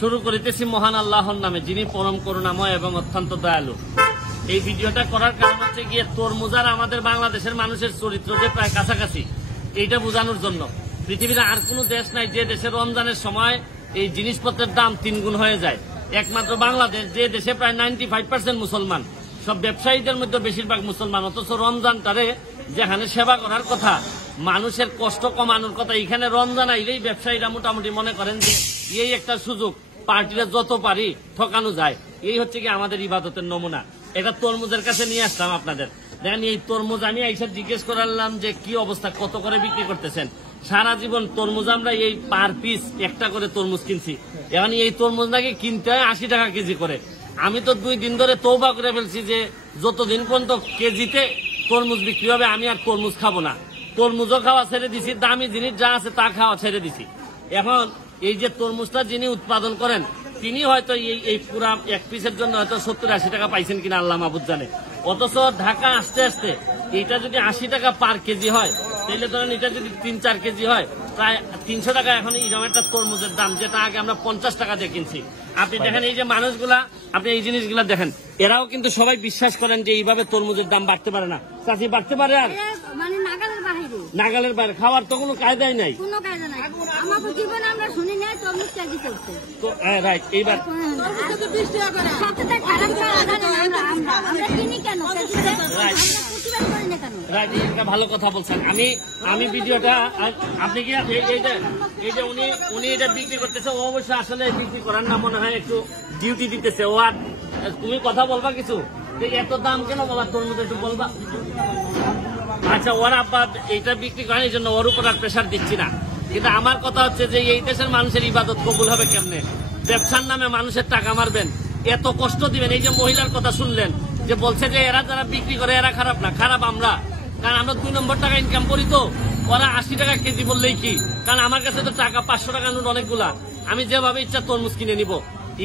শুরু করিতেছি মহান আল্লাহর নামে, যিনি পরম করুণাময় এবং অত্যন্ত দয়ালু। এই ভিডিওটা করার কারণ হচ্ছে গিয়ে তরমুজ আর আমাদের বাংলাদেশের মানুষের চরিত্র যে প্রায় কাছাকাছি, এইটা বোঝানোর জন্য। পৃথিবীর আর কোনো দেশ নাই যে দেশে রমজানের সময় এই জিনিসপত্রের দাম 3 গুণ হয়ে যায়। একমাত্র বাংলাদেশ, যে দেশে প্রায় 95% মুসলমান, সব ব্যবসায়ীদের মধ্যে বেশিরভাগ মুসলমান, অথচ রমজানটারে যেখানে সেবা করার কথা, মানুষের কষ্ট কমানোর কথা, এখানে রমজান আইলেই ব্যবসায়ীরা মোটামুটি মনে করেন যে এই একটা সুযোগ, পার্টিরা যত পারি ঠকানো যায়। এই হচ্ছে কি আমাদের ইবাদতের নমুনা। এটা তরমুজের কাছে নিয়ে আসলাম আপনাদের। দেখেন এই তরমুজ আমি এইসব জিজ্ঞেস করলাম যে কি অবস্থা, কত করে বিক্রি করতেছেন। সারা জীবন তরমুজ আমরা এই পার পিস একটা করে তরমুজ কিনছি, এখন এই তরমুজ নাকি কিনতে হয় 80 টাকা কেজি করে। আমি তো 2 দিন ধরে তৌবা করে ফেলছি যে যতদিন পর্যন্ত কেজিতে তরমুজ বিক্রি হবে আমি আর তরমুজ খাবো না। তরমুজও খাওয়া ছেড়ে দিছি, দামি জিনিস যা আছে তা খাওয়া ছেড়ে দিছি। এখন এই যে তরমুজটা যিনি উৎপাদন করেন তিনি হয়তো এই পুরা এক পিসের জন্য হয়তো 70-80 টাকা পাইছেন কিনা আল্লাহ মাহবুদ জানে। অথচ ঢাকা আসতে আসতে এটা যদি 80 টাকা পার কেজি হয়, তাহলে ধরেন এটা যদি 3-4 কেজি হয় প্রায় 300 টাকা এখন এরকম একটা তরমুজের দাম, যেটা আগে আমরা 50 টাকা দিয়ে কিনছি। আপনি দেখেন এই যে মানুষগুলা, আপনি এই জিনিসগুলা দেখেন, এরাও কিন্তু সবাই বিশ্বাস করেন যে এইভাবে তরমুজের দাম বাড়তে পারে না। চাষি বাড়তে পারে আর মানে নাগালের বাইরে, খাওয়ার তো কোনো কায়দাই নাই। আমাকে জীবনে আমরা শুনি নাই তরমুজ কেজি করতে। তো রাইট, এইবার ভালো কথা বলছেন। আমি ভিডিওটা, আপনি কি এই যে উনি এটা বিক্রি করতেছে, ও অবশ্য আসলে বিক্রি করার না, মনে হয় একটু ডিউটি দিতেছে ও। আর তুমি কথা বলবা কিছু, এত দাম কেন বাবা তরমুজ একটু বলবা? আচ্ছা, ওর আব্বা এইটা বিক্রি করেন, এই জন্য ওর উপর আর প্রেশার দিচ্ছি না। কিন্তু আমার কথা হচ্ছে যে এই দেশের মানুষের ইবাদত কবুল হবে কেমনে? ব্যবসার নামে মানুষের টাকা মারবেন, এত কষ্ট দিবেন। এই যে মহিলার কথা শুনলেন যে বলছে যে এরা যারা বিক্রি করে এরা খারাপ না, খারাপ আমরা, কারণ আমরা 2 নম্বর টাকা ইনকাম করি। তো ওরা 80 টাকা কেজি বললেই কি, কারণ আমার কাছে তো টাকা 500 টাকা নোট অনেকগুলা, আমি যেভাবে ইচ্ছা তরমুজ কিনে নিব।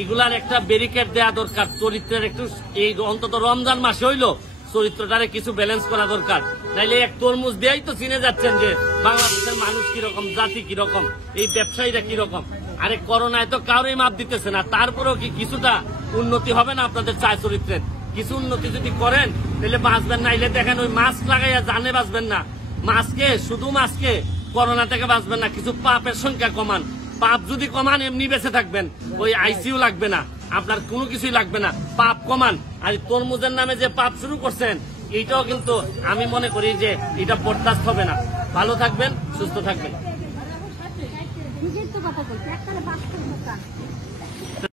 এগুলার একটা ব্যারিকেড দেওয়া দরকার, চরিত্রের একটু, এই অন্তত রমজান মাসে হইলো চরিত্রটারে কিছু ব্যালেন্স করা দরকার। নাইলে এক তরমুজ দিয়েই তো চিনে যাচ্ছেন যে বাংলাদেশের মানুষ কিরকম, জাতি কিরকম, এই ব্যবসায়ীরা কিরকম। আরে করোনায় তো কারোই মাপ দিতেছে না, তারপরেও কি কিছুটা উন্নতি হবে না আপনাদের চায় চরিত্রের? কিছু উন্নতি যদি করেন তাহলে বাঁচবেন। নাইলে দেখেন ওই মাস্ক লাগাইয়া জানে বাঁচবেন না, মাস্কে শুধু মাস্কে করোনা থেকে বাঁচবেন না। কিছু পাপের সংখ্যা কমান, পাপ যদি কমান এমনি বেঁচে থাকবেন, ওই আইসিইউ লাগবে না, আপনার কোনো কিছুই লাগবে না। পাপ কমান। আর তরমুজের নামে যে পাপ শুরু করছেন, এইটাও কিন্তু আমি মনে করি যে এটা বরদাস্ত হবে না। ভালো থাকবেন, সুস্থ থাকবেন।